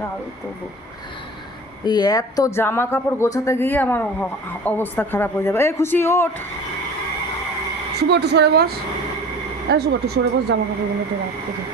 লাল তবু এই এত জামা কাপড় গোছাতে গিয়ে আমার অবস্থা খারাপ হয়ে যাবে। খুশি ওঠ, শুভ একটু সরে বস। শুভ একটু সরে বস, জামা কাপড়গুলো তো রাখতে দে।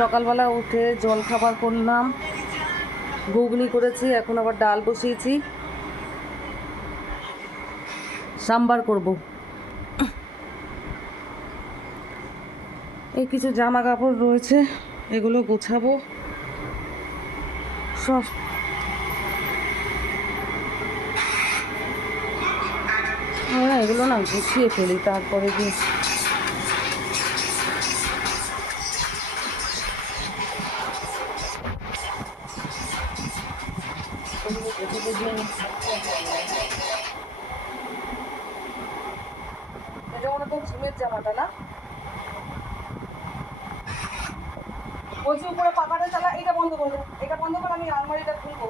সকালবেলা উঠে জল খাবার করলাম, ঘুগনি করেছি, এখন আবার ডাল বসিয়েছি, সাম্বার করব। এই কিছু জামা কাপড় রয়েছে, এগুলো গোছাবো সব। এগুলো না গুছিয়ে ফেলি, তারপরে কি ঝিমের জামাটা না বলছি, উপরে পাখাটা চালা। এটা বন্ধ করো, এটা বন্ধ করে আমি আলমারিটা খুলবো।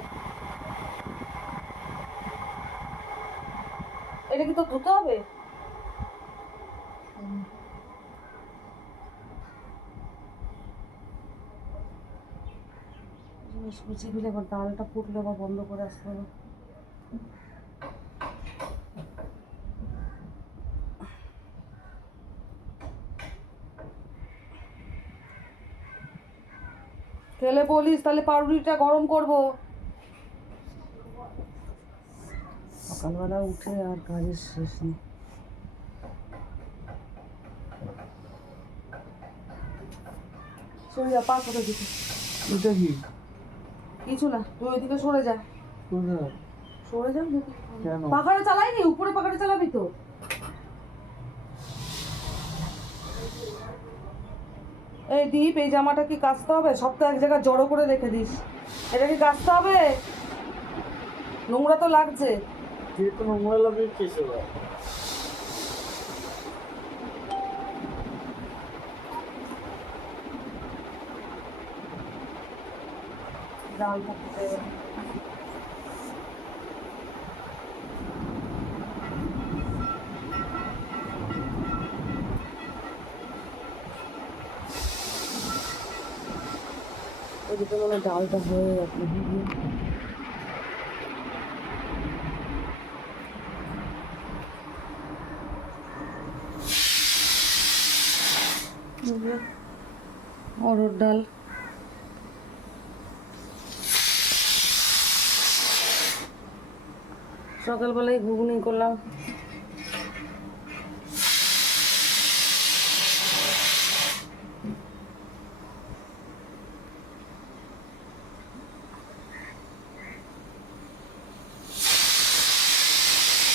এটা কি তো ধুতে হবে? গুছিয়ে ফেলে এবার ডালটা ফুটলে আবার বন্ধ করে আসতে হবে। খেলে বলিস, তাহলে পাউরুটিটা গরম করবো। সকালবেলা উঠে আর কাজের শেষ নেই। সরে যা, পা কোথা দিতে। এটা কি? কিছু না, তুই ওইদিকে সরে যা। সরে যা। কেন? পাখাটা চালাইনি, উপরে পাখাটা চালাবি তো। এই দীপ, এই জামাটা কি কাচতে হবে? সব তো এক জায়গায় জড়ো করে রেখে দিস। এটা কি কাচতে হবে? নোংরা তো লাগছে। যেহেতু নোংরা লাগবে কেসে বা ডাল ফুটতে ওদিকে মনে হয় ডালটা হয়ে গেছে। অরহর ডাল সকালবেলায় ঘুগনি করলাম,